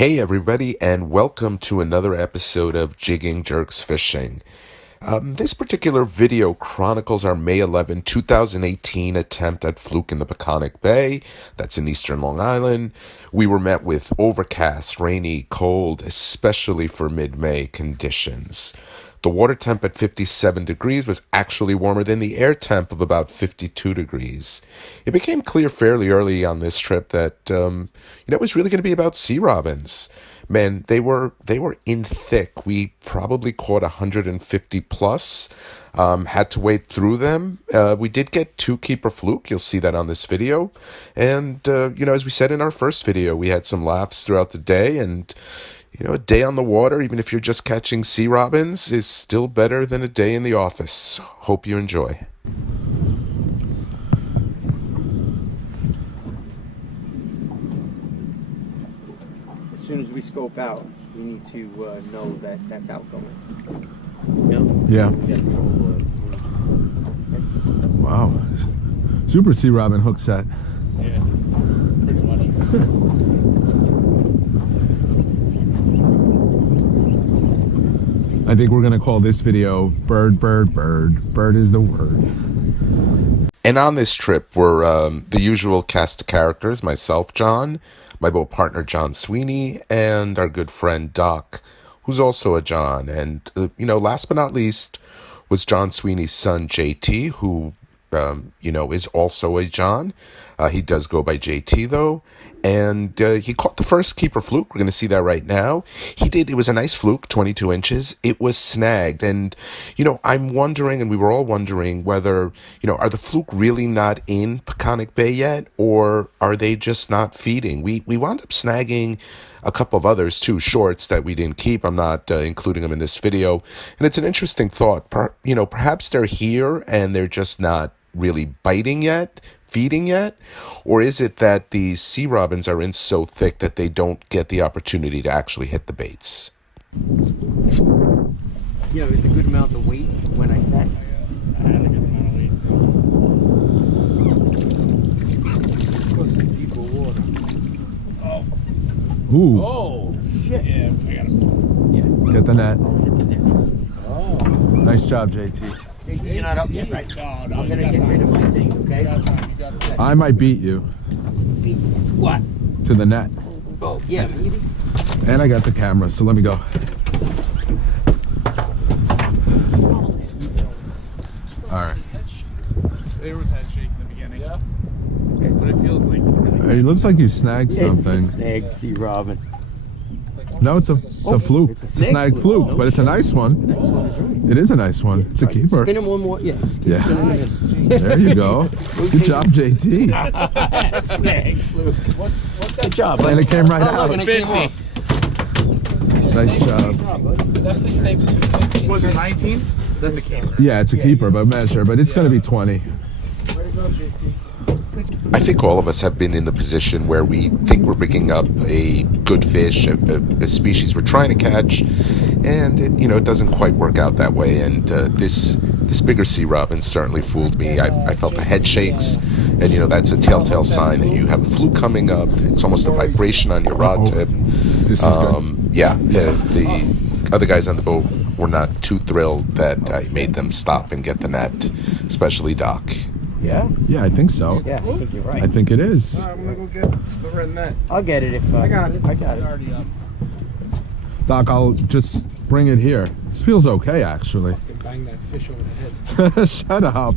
Hey everybody, and welcome to another episode of Jigging Jerks Fishing. This particular video chronicles our May 2018 attempt at Fluke in the Peconic Bay. That's in eastern Long Island. We were met with overcast, rainy, cold, especially for mid-May conditions. The water temp at 57 degrees was actually warmer than the air temp of about 52 degrees. It became clear fairly early on this trip that it was really going to be about sea robins. Man, they were in thick. We probably caught 150 plus. Had to wade through them. We did get two keeper fluke. You'll see that on this video. And as we said in our first video, we had some laughs throughout the day. And a day on the water, even if you're just catching sea robins, is still better than a day in the office. Hope you enjoy. As soon as we scope out, we need to know that that's outgoing. No? Yeah. Okay. Wow. Super sea robin hook set. Yeah, pretty much. I think we're going to call this video Bird, Bird, Bird. Bird is the word. And on this trip were the usual cast of characters, myself, John, my boat partner, John Sweeney, and our good friend, Doc, who's also a John. And, last but not least was John Sweeney's son, JT, who, is also a John. He does go by JT, though. And he caught the first keeper fluke. We're going to see that right now. It was a nice fluke, 22 inches. It was snagged. And, I'm wondering, and we were all wondering whether, are the fluke really not in Peconic Bay yet? Or are they just not feeding? We wound up snagging a couple of others, too, shorts that we didn't keep. I'm not including them in this video. And it's an interesting thought. Perhaps they're here and they're just not really biting yet, feeding yet, or is it that these sea robins are in so thick that they don't get the opportunity to actually hit the baits? Yeah, it's a good amount of weight when I set. I had a good amount of weight too. Close to deeper water. Oh. Ooh. Oh, shit. Yeah, I got him. Yeah. Get the net. Oh. Nice job, JT. You're not up yet, right? No, I'm you gonna got get time. rid of my thing, okay? You got time. You got time. I might beat you What? to the net. Oh, yeah, maybe. And I got the camera, so let me go. All right. There was head shake in the beginning. Yeah. But it feels like. It looks like you snagged something. It's a snagged sea robin. No, it's a fluke. It's a It's a snagged fluke, Oh, but it's a nice one. Next one is right. It is a nice one. It's a keeper. Spin him one more. Yeah, just keep Yeah. spinning him. There you go. Good job, JT. Snagged fluke. Good job, And it came right out. And it came off. Nice job. Definitely stinks. Was it 19? That's a camera. Yeah, it's a keeper, but measure, but it's going to be 20. Way to go, JT. I think all of us have been in the position where we think we're picking up a good fish, a species we're trying to catch, and it doesn't quite work out that way. And this bigger sea robin certainly fooled me. I felt the head shakes, and that's a telltale sign that you have a fluke coming up. It's almost a vibration on your rod tip. This is good. The other guys on the boat were not too thrilled that I made them stop and get the net, especially Doc. Yeah? Yeah, I think so. Yeah, I think you're right. I think it is. I'm gonna go get the red net. I'll get it if I got it. I got it. Already up. Doc, I'll just bring it here. This feels okay, actually. Can bang that fish over the head. Shut up.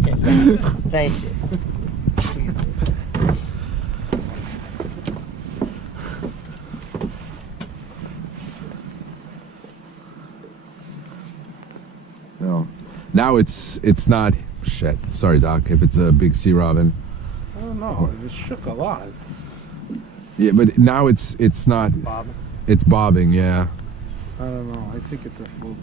Thank you. No. Now it's not. Shit. Sorry, Doc. If it's a big sea robin. I don't know. It shook a lot. Yeah, but now it's not. Bobbing. It's bobbing. Yeah. I don't know. I think it's a fluke.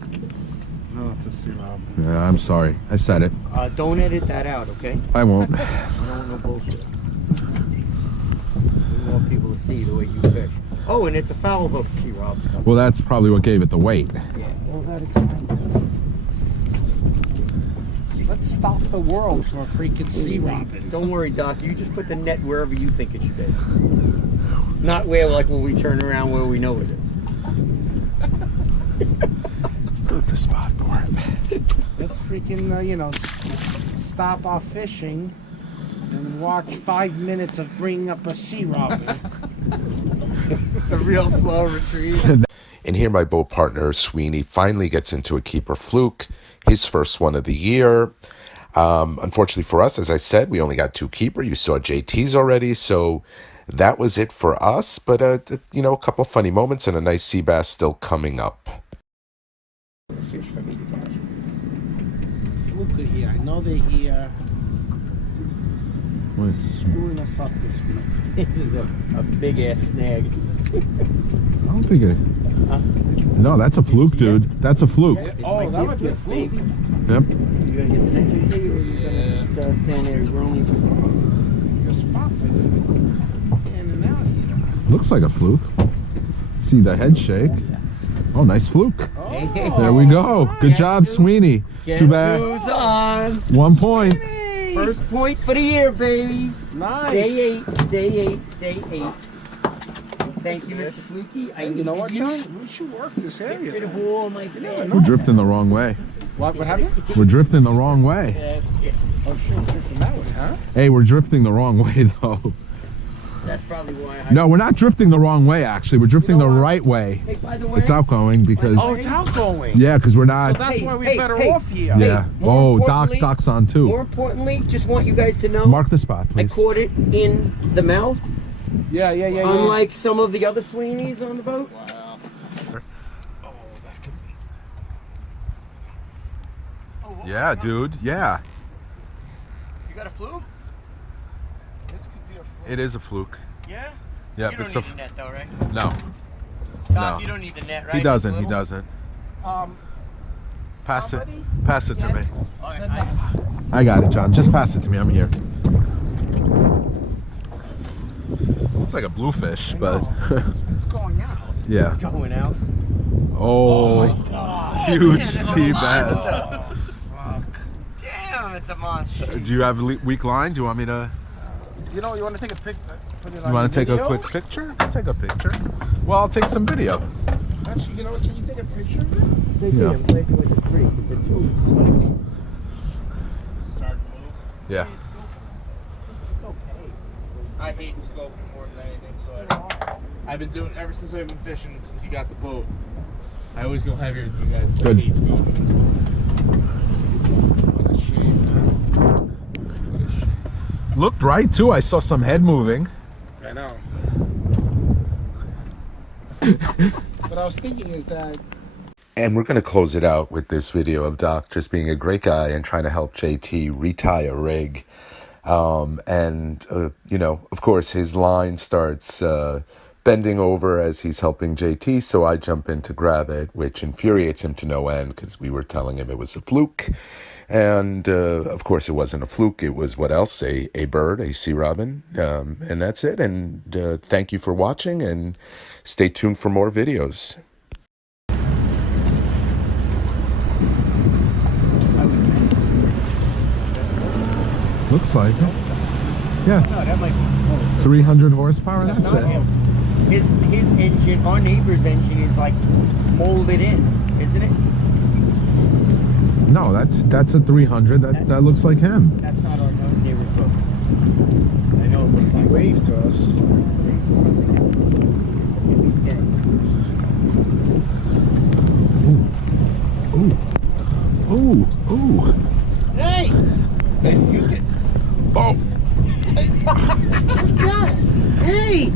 No, it's a sea robin. Yeah. I'm sorry. I said it. Don't edit that out, okay? I won't. I don't want no bullshit. We want people to see the way you fish. Oh, and it's a foul hook sea robin. Well, that's probably what gave it the weight. Yeah. Well, that explains it. Let's stop the world from a freaking sea robin. Don't worry, Doc. You just put the net wherever you think it should be. Not where, like, when we turn around where we know it is. Let's do the spot for it. Let's freaking, you know, stop our fishing and watch 5 minutes of bringing up a sea robin. A real slow retrieve. And here my boat partner, Sweeney, finally gets into a keeper fluke, his first one of the year. Unfortunately for us, as I said, we only got 2 keeper. You saw JT's already, so that was it for us. But, you know, a couple funny moments and a nice sea bass still coming up. Fish for me to catch. Fluke are here. I know they're here. What? Screwing us up this week. This is a big ass snag. I don't think it. No, that's a fluke, dude. That's a fluke. Oh, that might be a fluke. Yep. You gonna get the next JT, or you gonna just stand there groaning? Your spot, baby. In and out here. Looks like a fluke. See the head shake. Oh, nice fluke. Oh, There we go. Good Guess job, who- Sweeney. Guess Too bad. who's on? 1 point. First point for the year, baby. Nice. Day 8. Thank you, Mr. Flukey. I You know what, needed John? We should work this Get rid area. of all my bananas. We're drifting the wrong way. What happened? We're drifting the wrong way. Oh, shit, from that way, huh? Hey, we're drifting the wrong way, though. That's probably why I... No, we're not drifting the wrong way, actually. We're drifting You know the what? right way. Hey, by the way... It's outgoing because... Oh, it's outgoing. Yeah, because we're So not... that's why we're Hey, better hey. off here. Yeah. more Oh, importantly- Doc's on, too. More importantly, just want you guys to know... Mark the spot, I please. caught it in the mouth, Yeah. unlike some of the other Sweeneys on the boat. Wow. Yeah, dude. Yeah. You got a fluke? This could be a fluke. It is a fluke. Yeah? Yeah, You don't it's need a... the net though, right? No. Doc, No. you don't need the net, right? He doesn't. It's He little? doesn't. Um, Pass it. somebody? Pass it to me. All right, I got it, John. Just pass it to me. I'm here. Looks like a bluefish, but... It's going out. yeah. going out. Oh, huge Man, it's a sea monster. bass. Damn, it's a monster. Do you have a weak line? Do you want me to... You know, you want to take a pic? Put it You on want to take a video? quick picture? I'll take a picture. Well, I'll take some video. Actually, you know what? Can you take a picture of it? They Yeah. did. I'm making with the 3. The 2 is like... Start to move. Yeah. It's okay. I hate scoping more than anything, so I've been doing ever since I've been fishing since you got the boat. I always go heavier than you guys. Good. I hate scoping. What a shame, huh? Looked right, too. I saw some head moving. I know. What I was thinking is that And we're going to close it out with this video of Doc just being a great guy and trying to help JT retie a rig. You know, of course, his line starts bending over as he's helping JT, so I jump in to grab it, which infuriates him to no end because we were telling him it was a fluke. And, of course, it wasn't a fluke. It was what else? A bird, a sea robin. And that's it. And thank you for watching, and stay tuned for more videos. Looks like it. Yeah. No, that might be... 300 horsepower, that's not it. him. His engine, our neighbor's engine is like molded in, isn't it? No, that's a 300. That looks like him. That's not our neighbor's boat. I know it looks like... wave to us. Ooh. Ooh. Ooh. Hey! If you can... Oh. Hey!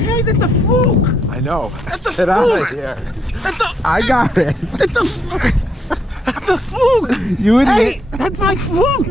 Hey, that's a fluke! I know. That's a Get out of fluke! here. That's a... I got it. That's a fluke! That's a fluke! You idiot. Hey, that's my fluke!